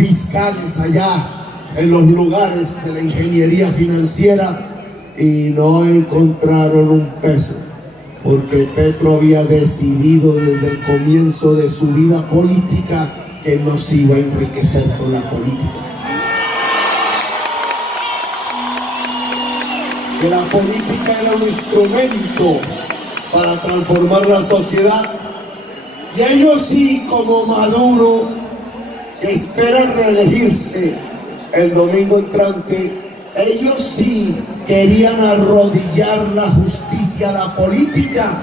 fiscales allá en los lugares de la ingeniería financiera y no encontraron un peso, porque Petro había decidido desde el comienzo de su vida política que no se iba a enriquecer con la política. Que la política era un instrumento para transformar la sociedad. Y ellos sí, como Maduro, que espera reelegirse el domingo entrante, ellos sí querían arrodillar la justicia a la política.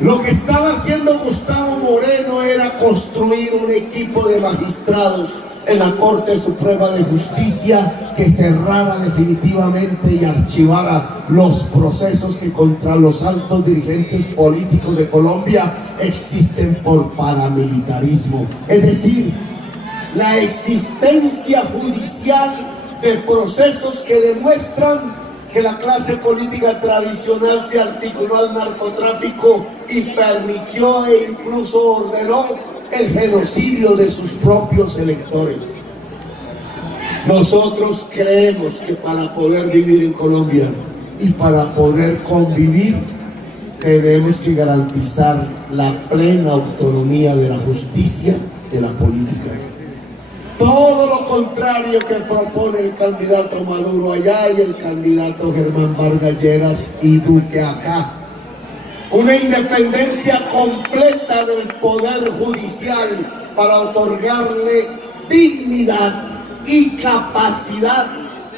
Lo que estaba haciendo Gustavo Moreno era construir un equipo de magistrados en la Corte Suprema de Justicia que cerrara definitivamente y archivara los procesos que contra los altos dirigentes políticos de Colombia existen por paramilitarismo. Es decir, la existencia judicial de procesos que demuestran que la clase política tradicional se articuló al narcotráfico y permitió e incluso ordenó el genocidio de sus propios electores. Nosotros creemos que para poder vivir en Colombia y para poder convivir tenemos que garantizar la plena autonomía de la justicia, de la política. Todo lo contrario que propone el candidato Maduro allá y el candidato Germán Vargas Lleras y Duque acá. Una independencia completa del poder judicial para otorgarle dignidad y capacidad.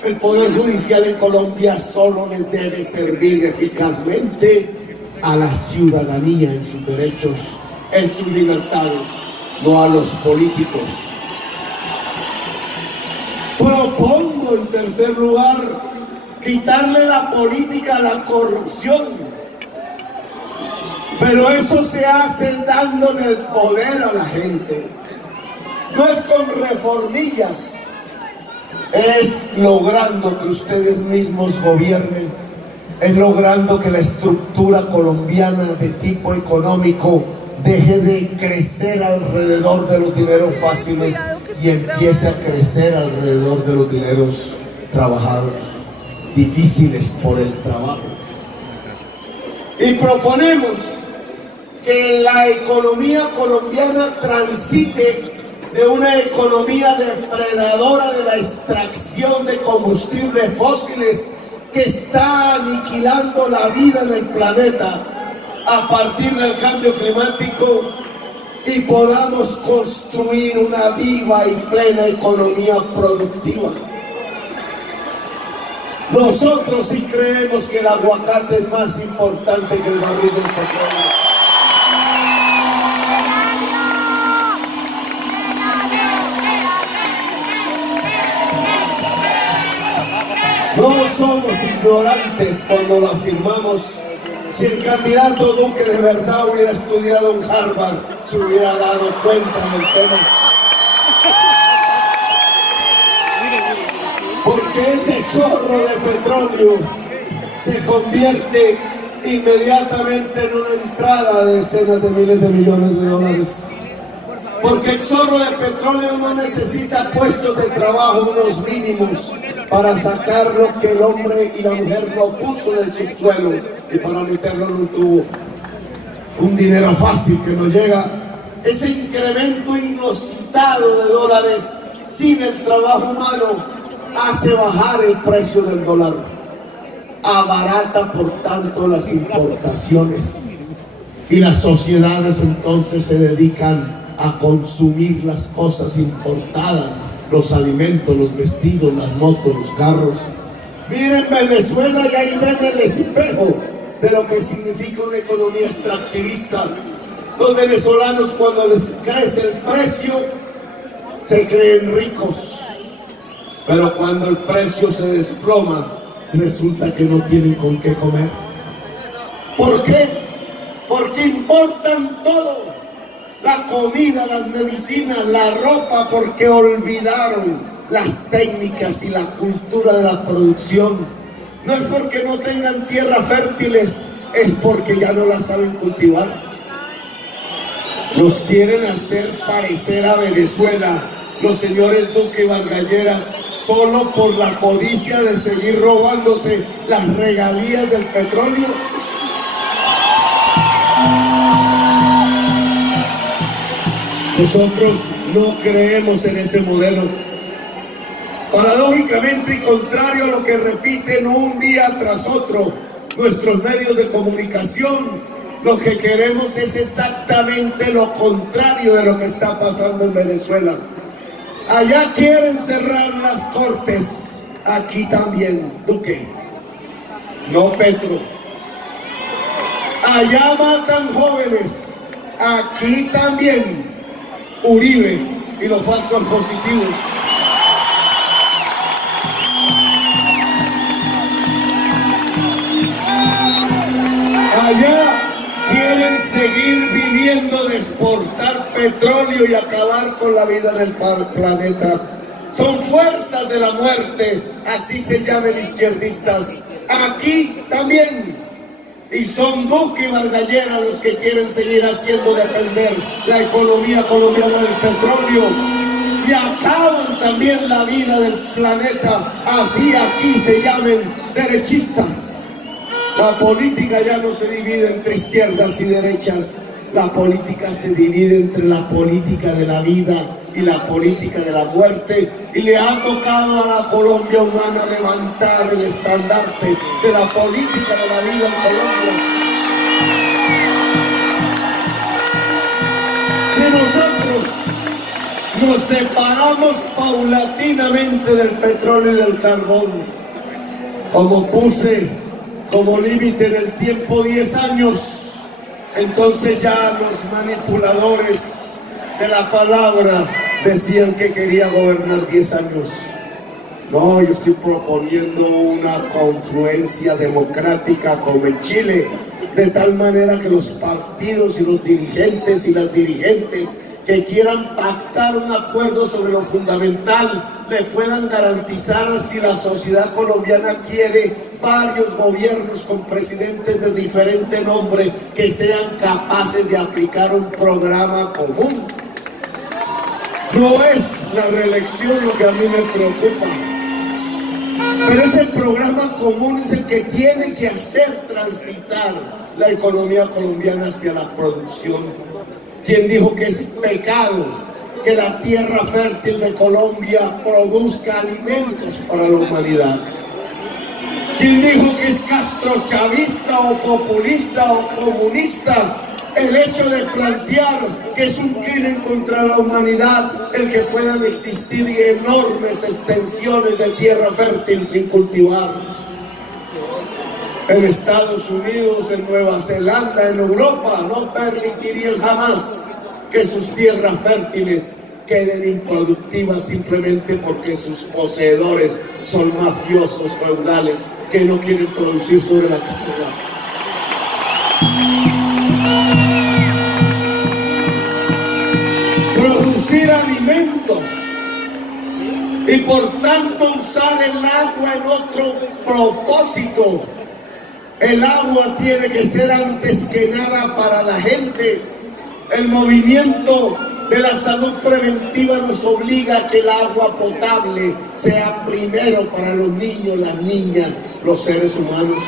El poder judicial en Colombia solo les debe servir eficazmente a la ciudadanía en sus derechos, en sus libertades, no a los políticos. Propongo, en tercer lugar, quitarle la política a la corrupción. Pero eso se hace dándole el poder a la gente. No es con reformillas, es logrando que ustedes mismos gobiernen, es logrando que la estructura colombiana de tipo económico deje de crecer alrededor de los dineros fáciles y empiece a crecer alrededor de los dineros trabajados, difíciles por el trabajo. Y proponemos que la economía colombiana transite de una economía depredadora de la extracción de combustibles fósiles que está aniquilando la vida en el planeta a partir del cambio climático y podamos construir una viva y plena economía productiva. Nosotros sí creemos que el aguacate es más importante que el barril del petróleo. No somos ignorantes cuando lo afirmamos. Si el candidato Duque de verdad hubiera estudiado en Harvard, se hubiera dado cuenta del tema. Porque ese chorro de petróleo se convierte inmediatamente en una entrada de decenas de miles de millones de dólares. Porque el chorro de petróleo no necesita puestos de trabajo, unos mínimos, para sacar lo que el hombre y la mujer lo puso en el subsuelo y para meterlo en un tubo. Un dinero fácil que nos llega. Ese incremento inusitado de dólares sin el trabajo humano hace bajar el precio del dólar. Abarata por tanto las importaciones. Y las sociedades entonces se dedican a consumir las cosas importadas, los alimentos, los vestidos, las motos, los carros. Miren Venezuela y ahí ven el espejo de lo que significa una economía extractivista. Los venezolanos cuando les crece el precio se creen ricos, pero cuando el precio se desploma resulta que no tienen con qué comer. ¿Por qué? Porque importan todo. La comida, las medicinas, la ropa, porque olvidaron las técnicas y la cultura de la producción. No es porque no tengan tierras fértiles, es porque ya no las saben cultivar. Nos quieren hacer parecer a Venezuela los señores Duque y Vargas Lleras solo por la codicia de seguir robándose las regalías del petróleo? Nosotros no creemos en ese modelo. Paradójicamente y contrario a lo que repiten un día tras otro nuestros medios de comunicación, lo que queremos es exactamente lo contrario de lo que está pasando en Venezuela. Allá quieren cerrar las cortes, aquí también Duque, no Petro. Allá matan jóvenes, aquí también Uribe y los falsos positivos. Allá quieren seguir viviendo de exportar petróleo y acabar con la vida en el planeta. Son fuerzas de la muerte, así se llaman izquierdistas. Aquí también. Y son Duque y Vargas Lleras los que quieren seguir haciendo depender la economía colombiana del petróleo. Y acaban también la vida del planeta, así aquí se llamen derechistas. La política ya no se divide entre izquierdas y derechas, la política se divide entre la política de la vida y la política de la muerte, y le ha tocado a la Colombia humana levantar el estandarte de la política de la vida en Colombia. Si nosotros nos separamos paulatinamente del petróleo y del carbón, como puse como límite en el tiempo 10 años, entonces ya los manipuladores de la palabra decían que quería gobernar 10 años. No, yo estoy proponiendo una confluencia democrática como en Chile, de tal manera que los partidos y los dirigentes y las dirigentes que quieran pactar un acuerdo sobre lo fundamental le puedan garantizar, si la sociedad colombiana quiere, varios gobiernos con presidentes de diferente nombre que sean capaces de aplicar un programa común. No es la reelección lo que a mí me preocupa, pero ese programa común es el que tiene que hacer transitar la economía colombiana hacia la producción. ¿Quién dijo que es pecado que la tierra fértil de Colombia produzca alimentos para la humanidad? ¿Quién dijo que es castrochavista o populista o comunista el hecho de plantear que es un crimen contra la humanidad el que puedan existir enormes extensiones de tierra fértil sin cultivar? En Estados Unidos, en Nueva Zelanda, en Europa, no permitirían jamás que sus tierras fértiles queden improductivas simplemente porque sus poseedores son mafiosos feudales que no quieren producir sobre la tierra. Producir alimentos y por tanto usar el agua en otro propósito. El agua tiene que ser antes que nada para la gente. El movimiento de la salud preventiva nos obliga a que el agua potable sea primero para los niños, las niñas, los seres humanos.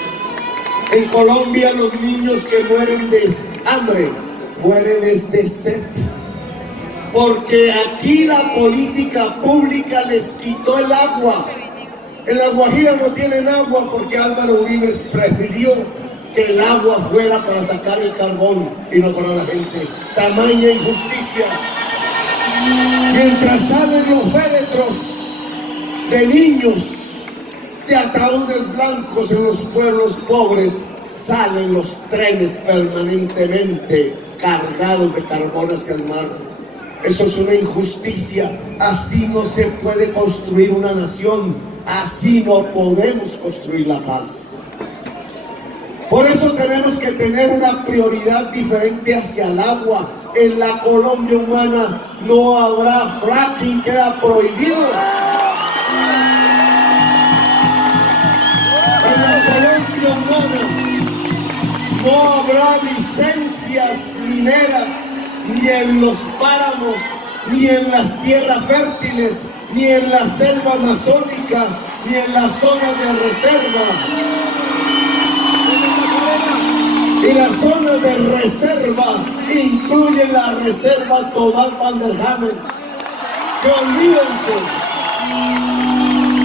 En Colombia los niños que mueren de hambre, mueren de sed. Porque aquí la política pública les quitó el agua. En La Guajira no tienen agua porque Álvaro Uribe prefirió que el agua fuera para sacar el carbón y no para la gente. Tamaña injusticia. Mientras salen los féretros de niños de ataúdes blancos en los pueblos pobres, salen los trenes permanentemente cargados de carbón hacia el mar. Eso es una injusticia. Así no se puede construir una nación. Así no podemos construir la paz. Por eso tenemos que tener una prioridad diferente hacia el agua. En la Colombia humana no habrá fracking, queda prohibido. En la Colombia humana no habrá licencias mineras ni en los páramos ni en las tierras fértiles, ni en la selva amazónica, ni en las zonas de reserva. Y las zonas de reserva incluyen la reserva Tomás Van der Hamen. Que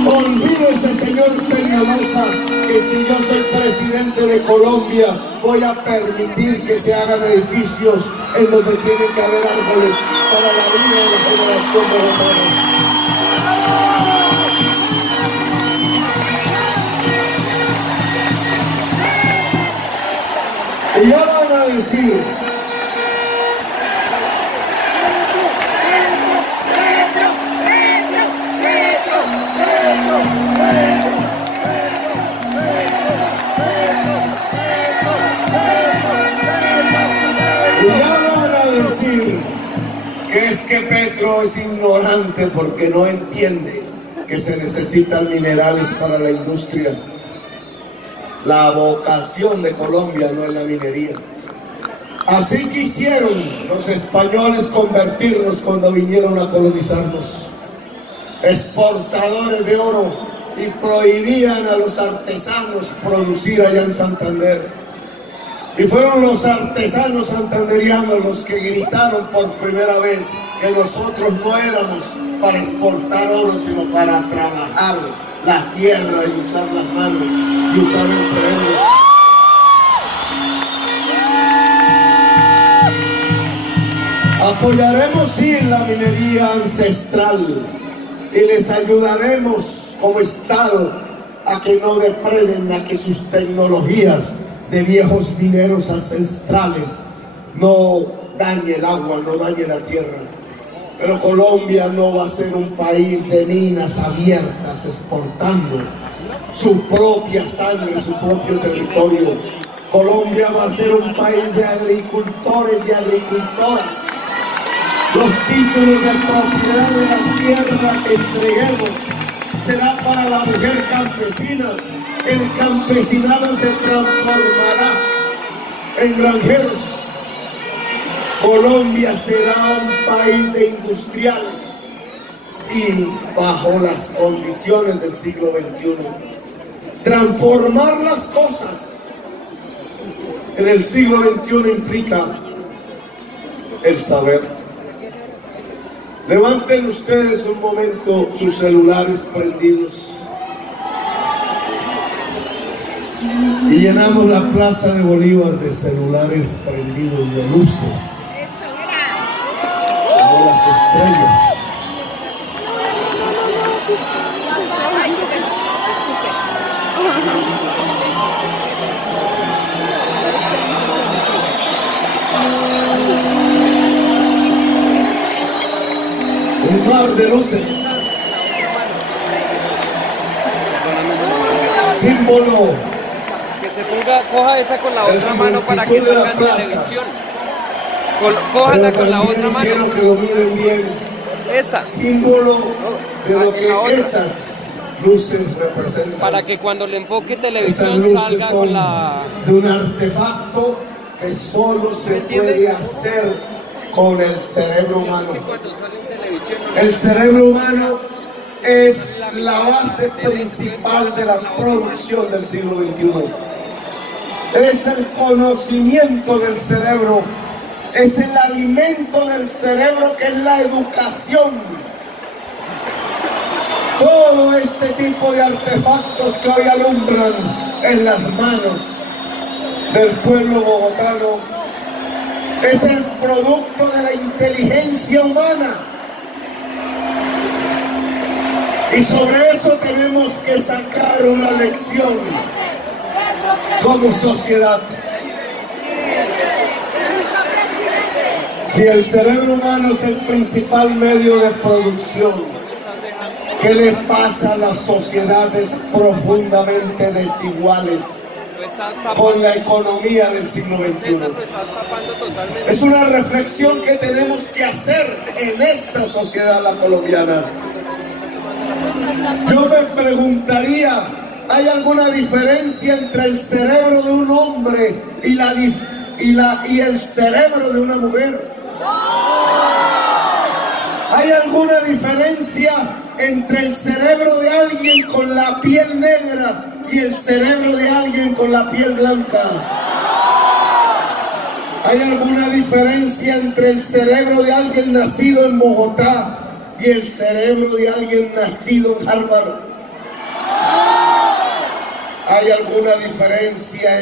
olvídense, señor Peñalosa, que si yo soy presidente de Colombia, voy a permitir que se hagan edificios en donde tienen que haber árboles para la vida de la generación venezolana. Y ya van a decir, que es que Petro es ignorante porque no entiende que se necesitan minerales para la industria. La vocación de Colombia no es la minería. Así quisieron los españoles convertirnos cuando vinieron a colonizarnos. Exportadores de oro, y prohibían a los artesanos producir allá en Santander. Y fueron los artesanos santanderianos los que gritaron por primera vez que nosotros no éramos para exportar oro, sino para trabajar la tierra y usar las manos y usar el cerebro. Apoyaremos sí la minería ancestral y les ayudaremos como Estado a que no depreden, a que sus tecnologías de viejos mineros ancestrales no dañe el agua, no dañe la tierra. Pero Colombia no va a ser un país de minas abiertas exportando su propia sangre, su propio territorio. Colombia va a ser un país de agricultores y agricultoras. Los títulos de propiedad de la tierra que entreguemos será para la mujer campesina. El campesinado se transformará en granjeros. Colombia será un país de industriales y bajo las condiciones del siglo XXI. Transformar las cosas en el siglo XXI implica el saber. Levanten ustedes un momento sus celulares prendidos y llenamos la Plaza de Bolívar de celulares prendidos, de luces como las estrellas. Un mar de luces, símbolo. Que se ponga, coja esa con la otra mano para que salga en televisión. Cójala con la otra mano. Quiero que lo miren bien. Esta. Símbolo de lo que esas luces representan. Para que cuando le enfoque televisión salga con la... de un artefacto que solo se puede hacer con el cerebro humano. El cerebro humano es la base principal de la producción del siglo XXI. Es el conocimiento del cerebro, es el alimento del cerebro, que es la educación. Todo este tipo de artefactos que hoy alumbran en las manos del pueblo bogotano es el producto de la inteligencia humana. Y sobre eso tenemos que sacar una lección como sociedad. Si el cerebro humano es el principal medio de producción, ¿qué le pasa a las sociedades profundamente desiguales con la economía del siglo XXI? Es una reflexión que tenemos que hacer en esta sociedad, la colombiana. Yo me preguntaría, ¿hay alguna diferencia entre el cerebro de un hombre y el cerebro de una mujer? ¿Hay alguna diferencia entre el cerebro de alguien con la piel negra y el cerebro de alguien con la piel blanca? ¿Hay alguna diferencia entre el cerebro de alguien nacido en Bogotá y el cerebro de alguien nacido en Harvard? ¿Hay alguna diferencia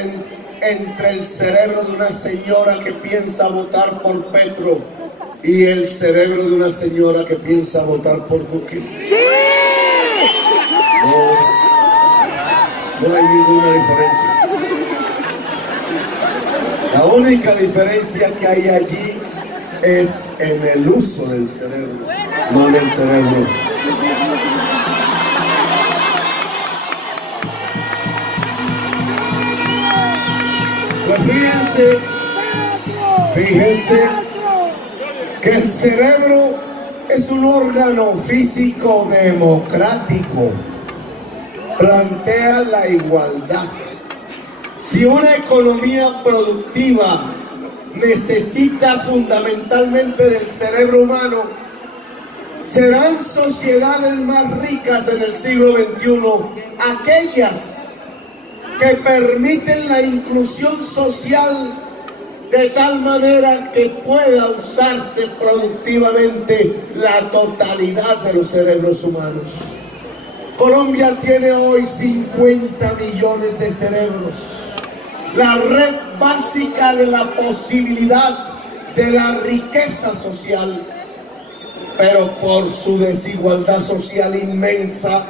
entre el cerebro de una señora que piensa votar por Petro y el cerebro de una señora que piensa votar por Duque? ¡Sí! No hay ninguna diferencia. La única diferencia que hay allí es en el uso del cerebro, no en el cerebro. Pues fíjense que el cerebro es un órgano físico democrático, plantea la igualdad. Si una economía productiva necesita fundamentalmente del cerebro humano, serán sociedades más ricas en el siglo XXI aquellas que permiten la inclusión social de tal manera que pueda usarse productivamente la totalidad de los cerebros humanos. Colombia tiene hoy 50 millones de cerebros. La red básica de la posibilidad de la riqueza social, pero por su desigualdad social inmensa,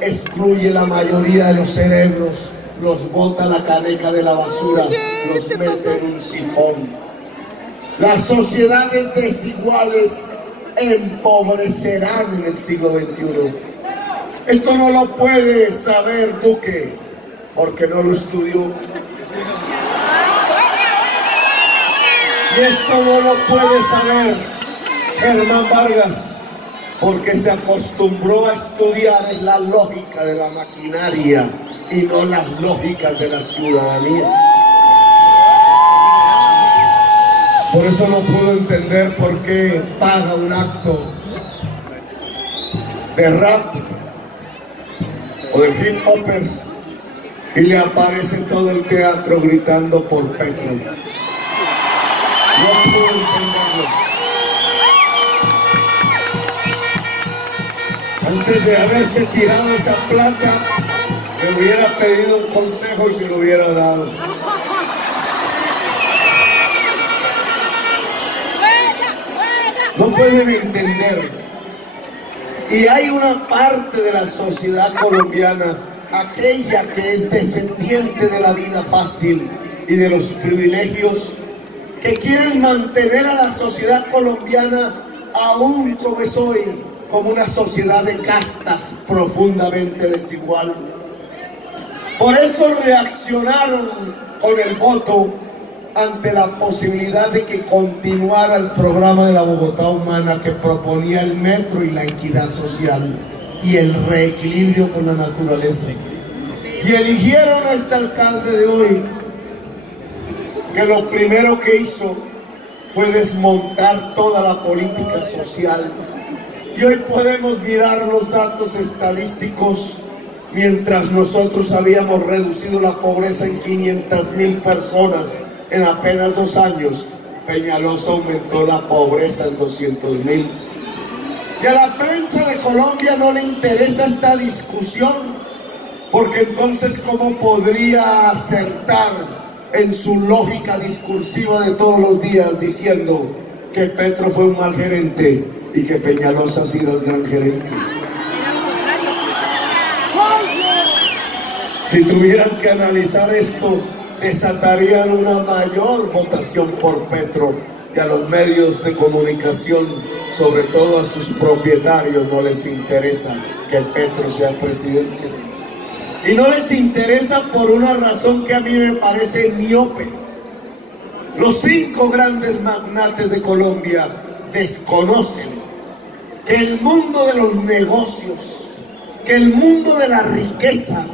excluye la mayoría de los cerebros, los bota a la caneca de la basura, los mete en un sifón. Las sociedades desiguales empobrecerán en el siglo XXI. Esto no lo puede saber Duque, porque no lo estudió. Y esto no lo puede saber Germán Vargas, porque se acostumbró a estudiar la lógica de la maquinaria y no las lógicas de las ciudadanías. Por eso no pudo entender por qué paga un acto de rap o de hip hoppers y le aparece todo el teatro gritando por Petro. No puedo entenderlo. Antes de haberse tirado esa plata, me hubiera pedido un consejo y se lo hubiera dado. No pueden entender. Y hay una parte de la sociedad colombiana, aquella que es descendiente de la vida fácil y de los privilegios, que quieren mantener a la sociedad colombiana aún como es hoy, como una sociedad de castas profundamente desigual. Por eso reaccionaron con el voto ante la posibilidad de que continuara el programa de la Bogotá Humana que proponía el metro y la equidad social y el reequilibrio con la naturaleza. Y eligieron a este alcalde de hoy, que lo primero que hizo fue desmontar toda la política social. Y hoy podemos mirar los datos estadísticos. Mientras nosotros habíamos reducido la pobreza en 500.000 personas en apenas 2 años, Peñalosa aumentó la pobreza en 200.000. Y a la prensa de Colombia no le interesa esta discusión, porque entonces ¿cómo podría acertar en su lógica discursiva de todos los días diciendo que Petro fue un mal gerente y que Peñalosa ha sido el gran gerente? Si tuvieran que analizar esto, desatarían una mayor votación por Petro, y a los medios de comunicación, sobre todo a sus propietarios, no les interesa que Petro sea presidente. Y no les interesa por una razón que a mí me parece miope. Los 5 grandes magnates de Colombia desconocen que el mundo de los negocios, que el mundo de la riqueza,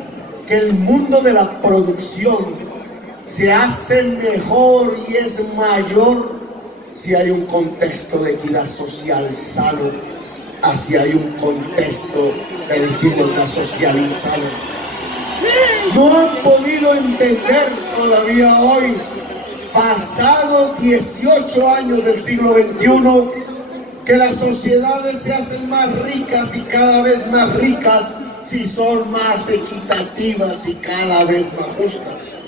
que el mundo de la producción se hace mejor y es mayor si hay un contexto de equidad social sano, así hay un contexto de desigualdad social insano. No han podido entender todavía hoy, pasados 18 años del siglo XXI, que las sociedades se hacen más ricas y cada vez más ricas si son más equitativas y cada vez más justas.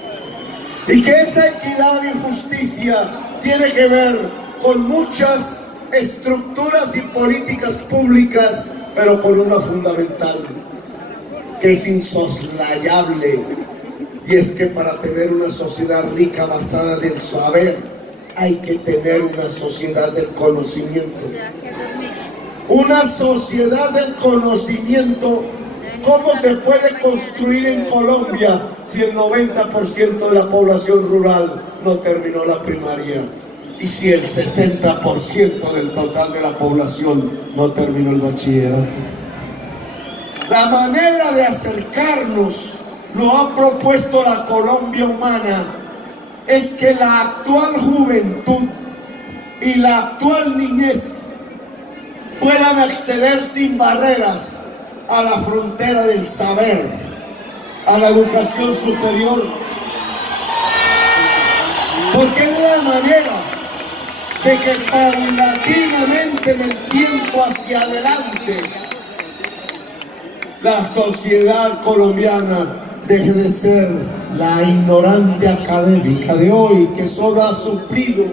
Y que esa equidad y justicia tiene que ver con muchas estructuras y políticas públicas, pero con una fundamental, que es insoslayable, y es que para tener una sociedad rica basada en el saber, hay que tener una sociedad del conocimiento. Una sociedad del conocimiento. ¿Cómo se puede construir en Colombia si el 90% de la población rural no terminó la primaria? Y si el 60% del total de la población no terminó el bachillerato. La manera de acercarnos, lo ha propuesto la Colombia humana, es que la actual juventud y la actual niñez puedan acceder sin barreras a la frontera del saber, a la educación superior. Porque es la manera de que paulatinamente en el tiempo hacia adelante la sociedad colombiana deje de ser la ignorante académica de hoy, que solo ha suplido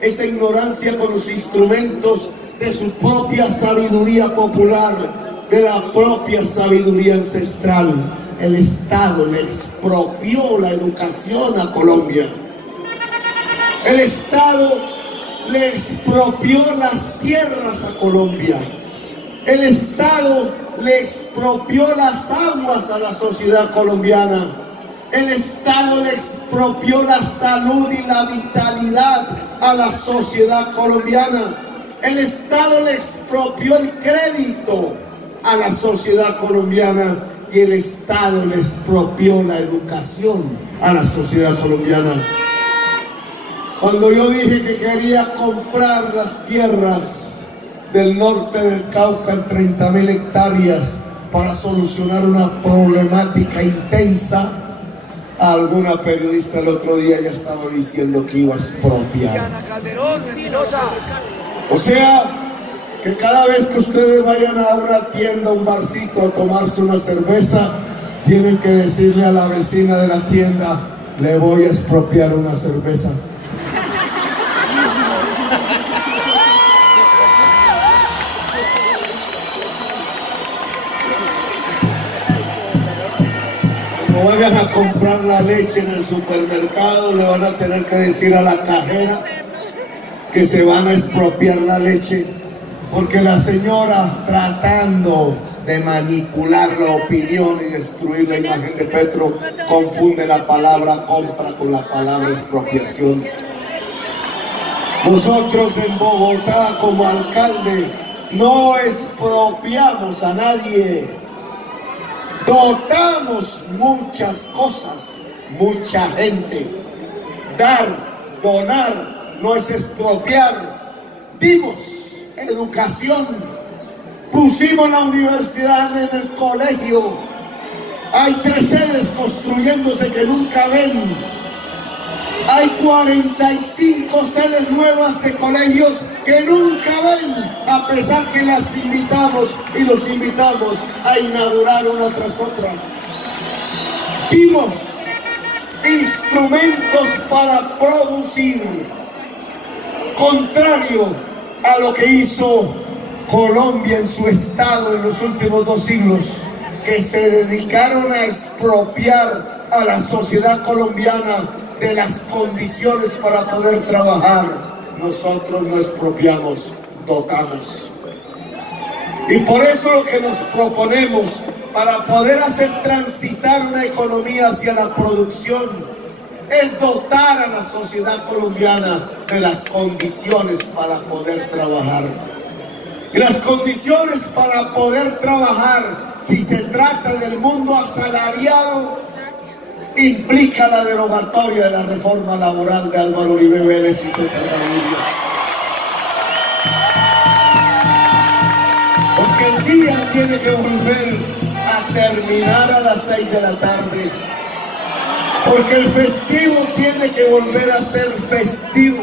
esa ignorancia con los instrumentos de su propia sabiduría popular, de la propia sabiduría ancestral. El Estado le expropió la educación a Colombia. El Estado le expropió las tierras a Colombia. El Estado le expropió las aguas a la sociedad colombiana. El Estado le expropió la salud y la vitalidad a la sociedad colombiana. El Estado le expropió el crédito a la sociedad colombiana y el Estado le expropió la educación a la sociedad colombiana. Cuando yo dije que quería comprar las tierras del norte del Cauca en 30.000 hectáreas para solucionar una problemática intensa, alguna periodista el otro día ya estaba diciendo que iba a expropiar. O sea, que cada vez que ustedes vayan a una tienda, un barcito, a tomarse una cerveza, tienen que decirle a la vecina de la tienda: le voy a expropiar una cerveza. Cuando vayan a comprar la leche en el supermercado, le van a tener que decir a la cajera que se van a expropiar la leche, porque la señora, tratando de manipular la opinión y destruir la imagen de Petro, confunde la palabra compra con la palabra expropiación. Nosotros en Bogotá, como alcalde, no expropiamos a nadie. Dotamos muchas cosas, mucha gente. Dar, donar, no es expropiar. Dimos educación, pusimos la universidad en el colegio. Hay 3 sedes construyéndose que nunca ven. Hay 45 sedes nuevas de colegios que nunca ven, a pesar que las invitamos y los invitamos a inaugurar una tras otra. Dimos instrumentos para producir, contrario a lo que hizo Colombia en su estado en los últimos 2 siglos, que se dedicaron a expropiar a la sociedad colombiana de las condiciones para poder trabajar. Nosotros no expropiamos, dotamos. Y por eso lo que nos proponemos para poder hacer transitar una economía hacia la producción es dotar a la sociedad colombiana de las condiciones para poder trabajar. Y las condiciones para poder trabajar, si se trata del mundo asalariado, implica la derogatoria de la reforma laboral de Álvaro Uribe Vélez y César Gaviria. porque el día tiene que volver a terminar a las 6 de la tarde, porque el festivo tiene que volver a ser festivo,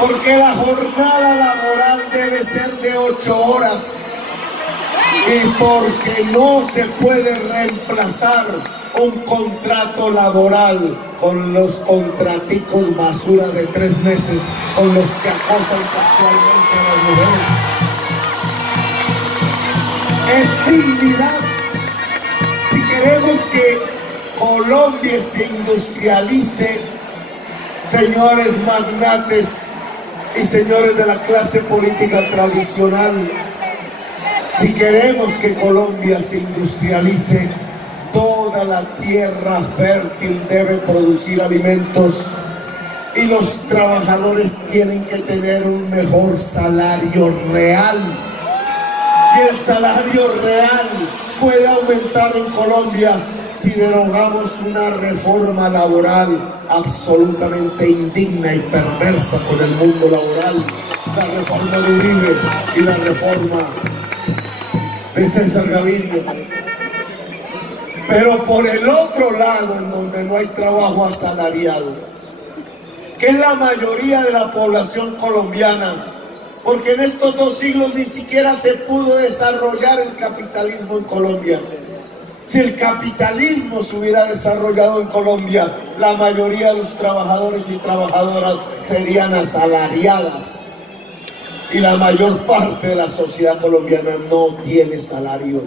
porque la jornada laboral debe ser de 8 horas y porque no se puede reemplazar un contrato laboral con los contraticos basura de 3 meses con los que acosan sexualmente a las mujeres. Es dignidad. Si queremos que Colombia se industrialice, señores magnates y señores de la clase política tradicional, si queremos que Colombia se industrialice, toda la tierra fértil debe producir alimentos y los trabajadores tienen que tener un mejor salario real. Y el salario real puede aumentar en Colombia si derogamos una reforma laboral absolutamente indigna y perversa con el mundo laboral, la reforma de Uribe y la reforma de César Gaviria. Pero por el otro lado, en donde no hay trabajo asalariado, que es la mayoría de la población colombiana, porque en estos 2 siglos ni siquiera se pudo desarrollar el capitalismo en Colombia. Si el capitalismo se hubiera desarrollado en Colombia, la mayoría de los trabajadores y trabajadoras serían asalariadas. Y la mayor parte de la sociedad colombiana no tiene salario.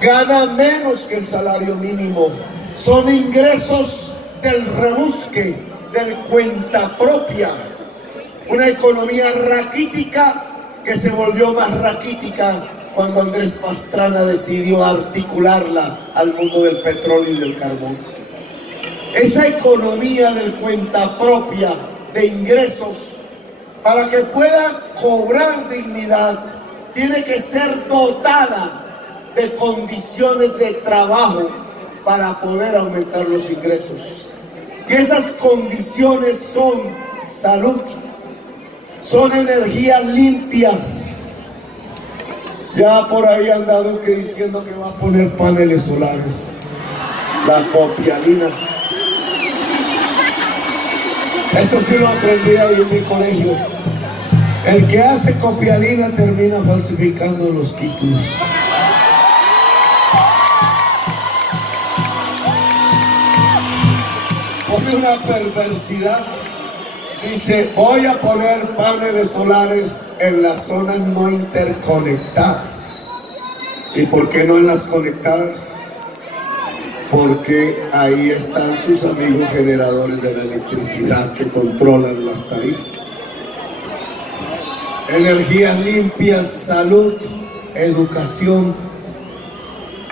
Gana menos que el salario mínimo. Son ingresos del rebusque, del cuenta propia. Una economía raquítica que se volvió más raquítica cuando Andrés Pastrana decidió articularla al mundo del petróleo y del carbón. Esa economía del cuenta propia de ingresos, para que pueda cobrar dignidad, tiene que ser dotada de condiciones de trabajo para poder aumentar los ingresos. Y esas condiciones son salud, son energías limpias. Ya por ahí han dado que diciendo que va a poner paneles solares, la copialina. Eso sí lo aprendí ahí en mi colegio. El que hace copialina termina falsificando los títulos. Pone una perversidad. Dice, voy a poner paneles solares en las zonas no interconectadas. ¿Y por qué no en las conectadas? Porque ahí están sus amigos generadores de la electricidad que controlan las tarifas. Energías limpias, salud, educación,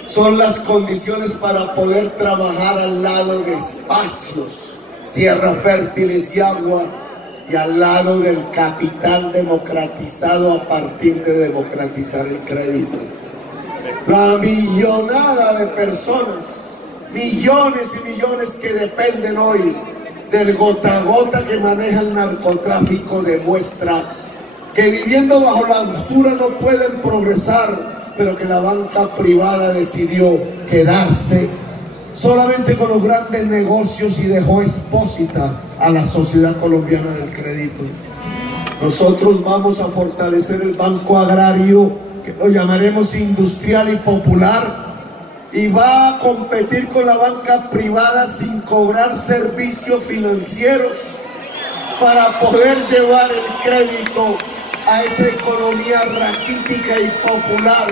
son las condiciones para poder trabajar al lado de espacios, tierras fértiles y agua, y al lado del capital democratizado a partir de democratizar el crédito. La millonada de personas, millones y millones que dependen hoy del gota a gota que maneja el narcotráfico, demuestra que viviendo bajo la usura no pueden progresar, pero que la banca privada decidió quedarse solamente con los grandes negocios y dejó expósita a la sociedad colombiana del crédito. Nosotros vamos a fortalecer el banco agrario, que lo llamaremos industrial y popular, y va a competir con la banca privada sin cobrar servicios financieros para poder llevar el crédito a esa economía raquítica y popular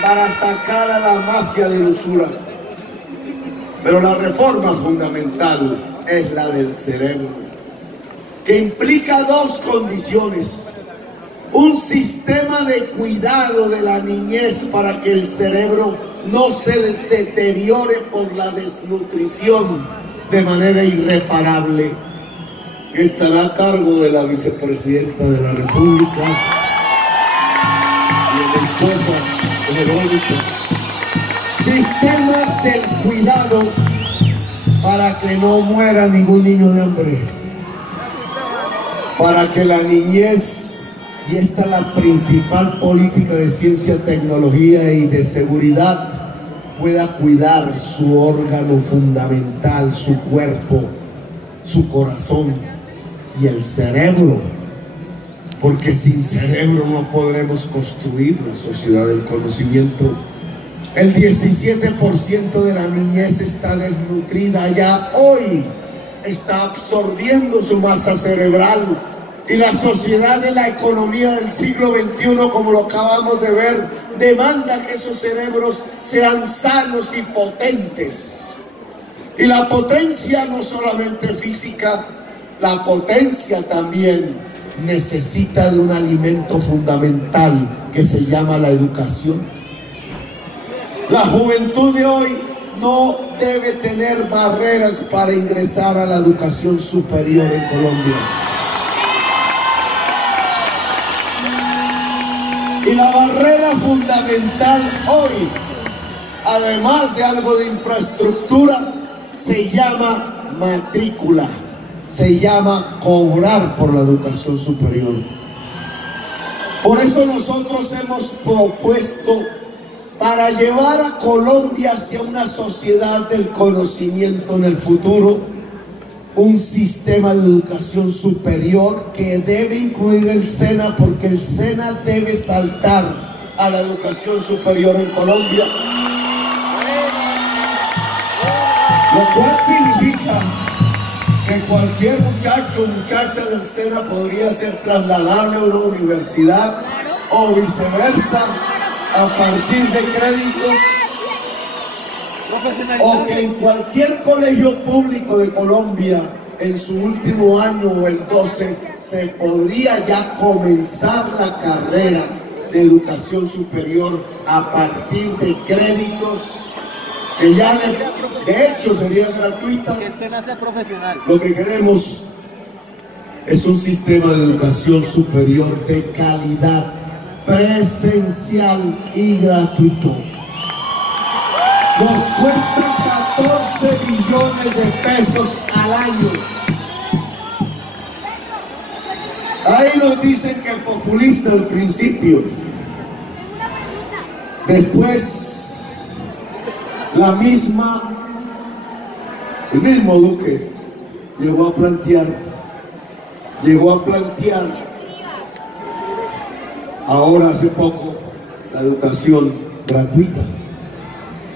para sacar a la mafia de usura. Pero la reforma fundamental es la del cerebro, que implica 2 condiciones: un sistema de cuidado de la niñez para que el cerebro no se deteriore por la desnutrición de manera irreparable, que estará a cargo de la vicepresidenta de la República y de la esposa de Verónica. Sistema del cuidado para que no muera ningún niño de hambre, para que la niñez y esta es la principal política de ciencia, tecnología y de seguridad, pueda cuidar su órgano fundamental, su cuerpo, su corazón y el cerebro, porque sin cerebro no podremos construir la sociedad del conocimiento. El 17% de la niñez está desnutrida, ya hoy está absorbiendo su masa cerebral, y la sociedad de la economía del siglo XXI, como lo acabamos de ver, demanda que esos cerebros sean sanos y potentes. Y la potencia no solamente física, la potencia también necesita de un alimento fundamental que se llama la educación. La juventud de hoy no debe tener barreras para ingresar a la educación superior en Colombia. Y la barrera fundamental hoy, además de algo de infraestructura, se llama matrícula, se llama cobrar por la educación superior. Por eso nosotros hemos propuesto, para llevar a Colombia hacia una sociedad del conocimiento en el futuro, un sistema de educación superior que debe incluir el SENA, porque el SENA debe saltar a la educación superior en Colombia. Lo cual significa que cualquier muchacho o muchacha del SENA podría ser trasladable a una universidad o viceversa a partir de créditos, o que en cualquier colegio público de Colombia en su último año o el 12 se podría ya comenzar la carrera de educación superior a partir de créditos que ya de hecho sería gratuita. Que se nace profesional. Lo que queremos es un sistema de educación superior de calidad, presencial y gratuito. Nos cuesta 14 billones de pesos al año. Ahí nos dicen que el populista al principio. Después, el mismo Duque llegó a plantear, ahora hace poco, la educación gratuita.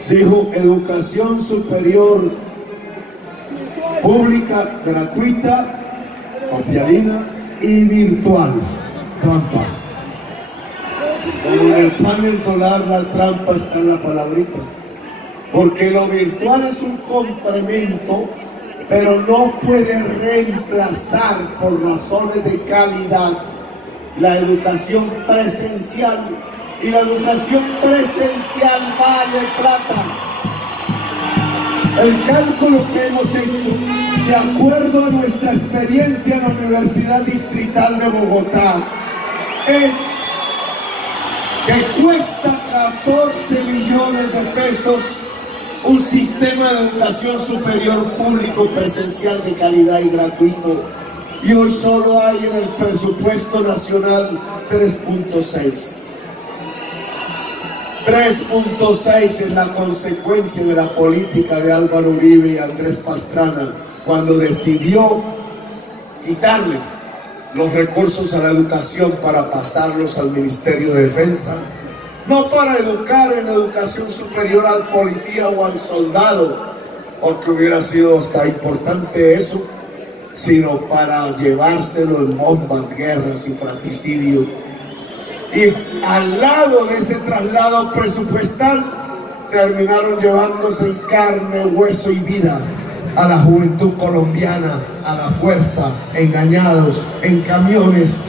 Dijo educación superior pública, gratuita, copialina y virtual. Trampa. Como en el panel solar la trampa está en la palabrita. Porque lo virtual es un complemento, pero no puede reemplazar por razones de calidad la educación presencial. Y la educación presencial vale plata. El cálculo que hemos hecho, de acuerdo a nuestra experiencia en la Universidad Distrital de Bogotá, es que cuesta 14 millones de pesos un sistema de educación superior público presencial de calidad y gratuito. Y hoy solo hay en el presupuesto nacional 3.6. 3.6 es la consecuencia de la política de Álvaro Uribe y Andrés Pastrana cuando decidió quitarle los recursos a la educación para pasarlos al Ministerio de Defensa, no para educar en educación superior al policía o al soldado, porque hubiera sido hasta importante eso, sino para llevárselo en bombas, guerras y fratricidios. Y al lado de ese traslado presupuestal terminaron llevándose en carne, hueso y vida a la juventud colombiana, a la fuerza, engañados en camiones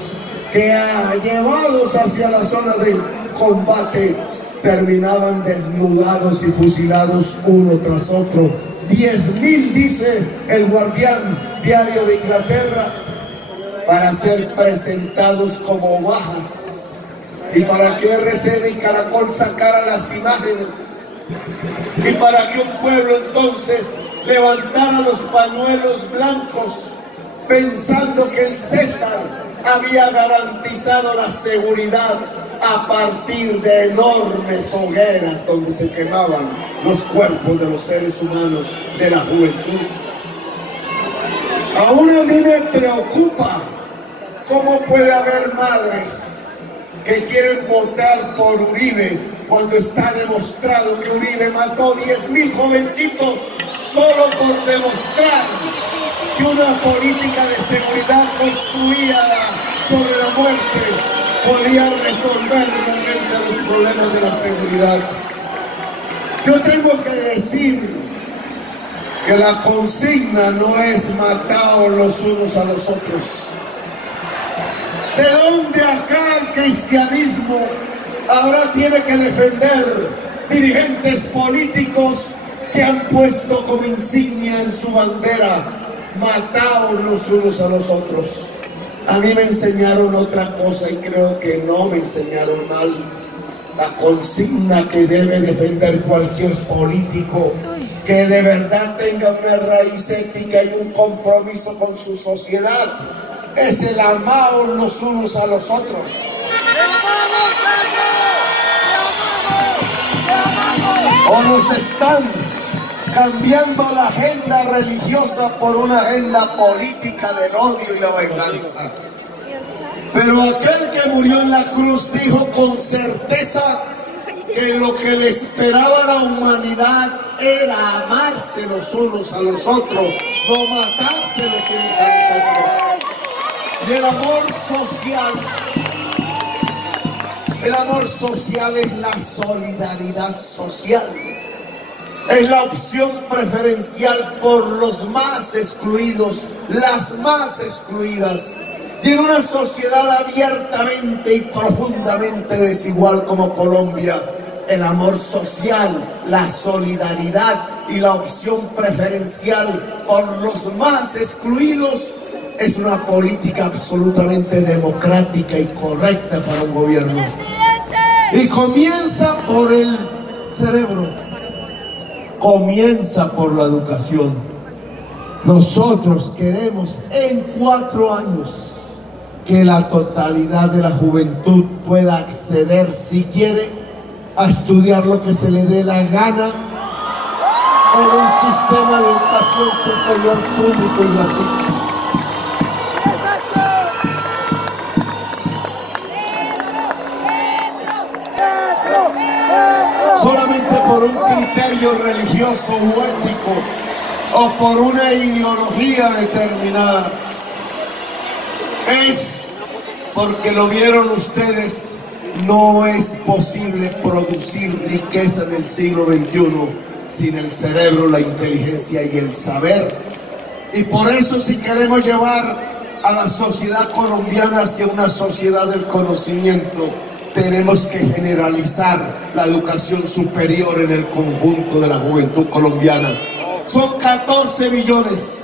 que llevados hacia la zona de combate terminaban desnudados y fusilados uno tras otro. 10.000, dice el Guardián, diario de Inglaterra, para ser presentados como bajas. Y para que RCN y Caracol sacaran las imágenes, y para que un pueblo entonces levantara los pañuelos blancos pensando que el César había garantizado la seguridad a partir de enormes hogueras donde se quemaban los cuerpos de los seres humanos de la juventud. Aún a mí me preocupa cómo puede haber madres que quieren votar por Uribe cuando está demostrado que Uribe mató 10.000 jovencitos solo por demostrar que una política de seguridad construida sobre la muerte podía resolver realmente los problemas de la seguridad. Yo tengo que decir que la consigna no es mataos los unos a los otros. ¿De dónde acá el cristianismo ahora tiene que defender dirigentes políticos que han puesto como insignia en su bandera mataos los unos a los otros? A mí me enseñaron otra cosa y creo que no me enseñaron mal. La consigna que debe defender cualquier político que de verdad tenga una raíz ética y un compromiso con su sociedad es el amaos los unos a los otros. O nos están cambiando la agenda religiosa por una agenda política del odio y la venganza. Pero aquel que murió en la cruz dijo con certeza que lo que le esperaba a la humanidad era amarse los unos a los otros, no matarse los unos a los otros. Y el amor social es la solidaridad social. Es la opción preferencial por los más excluidos, las más excluidas. Y en una sociedad abiertamente y profundamente desigual como Colombia, el amor social, la solidaridad y la opción preferencial por los más excluidos es una política absolutamente democrática y correcta para un gobierno. Y comienza por el cerebro, comienza por la educación. Nosotros queremos en 4 años que la totalidad de la juventud pueda acceder, si quiere, a estudiar lo que se le dé la gana en un sistema de educación superior público y gratuito. Solamente por un criterio religioso o ético o por una ideología determinada. Es porque lo vieron ustedes, no es posible producir riqueza en el siglo XXI sin el cerebro, la inteligencia y el saber. Y por eso, si queremos llevar a la sociedad colombiana hacia una sociedad del conocimiento, tenemos que generalizar la educación superior en el conjunto de la juventud colombiana. Son 14 billones.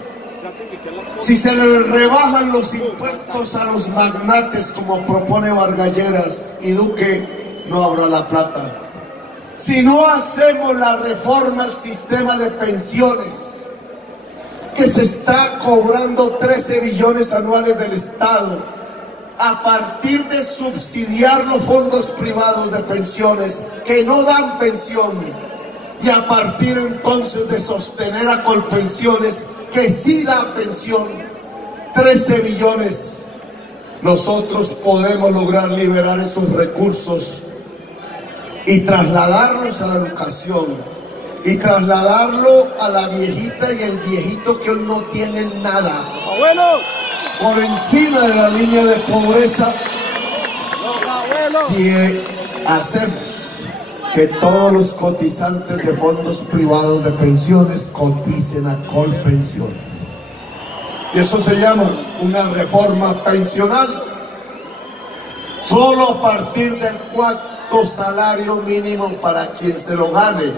Si se le rebajan los impuestos a los magnates como propone Vargas Lleras y Duque, no habrá la plata. Si no hacemos la reforma al sistema de pensiones, que se está cobrando 13 billones anuales del Estado, a partir de subsidiar los fondos privados de pensiones que no dan pensión, y a partir entonces de sostener a Colpensiones que sí da pensión, 13 billones, nosotros podemos lograr liberar esos recursos y trasladarlos a la educación y trasladarlo a la viejita y el viejito que hoy no tienen nada. ¡Abuelo! Por encima de la línea de pobreza, si hacemos que todos los cotizantes de fondos privados de pensiones coticen a Colpensiones. Y eso se llama una reforma pensional. Solo a partir del 4º salario mínimo para quien se lo gane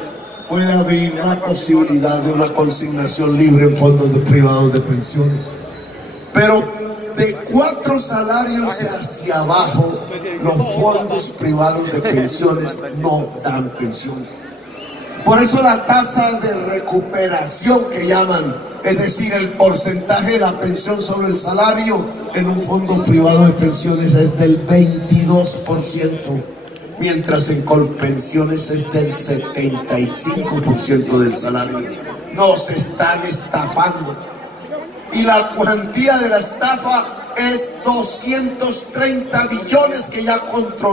puede haber la posibilidad de una consignación libre en fondos privados de pensiones. Pero de 4 salarios hacia abajo, los fondos privados de pensiones no dan pensión. Por eso la tasa de recuperación que llaman Es decir, el porcentaje de la pensión sobre el salario en un fondo privado de pensiones es del 22%, mientras en Colpensiones es del 75% del salario. Nos están estafando. Y la cuantía de la estafa es 230 billones que ya controlan.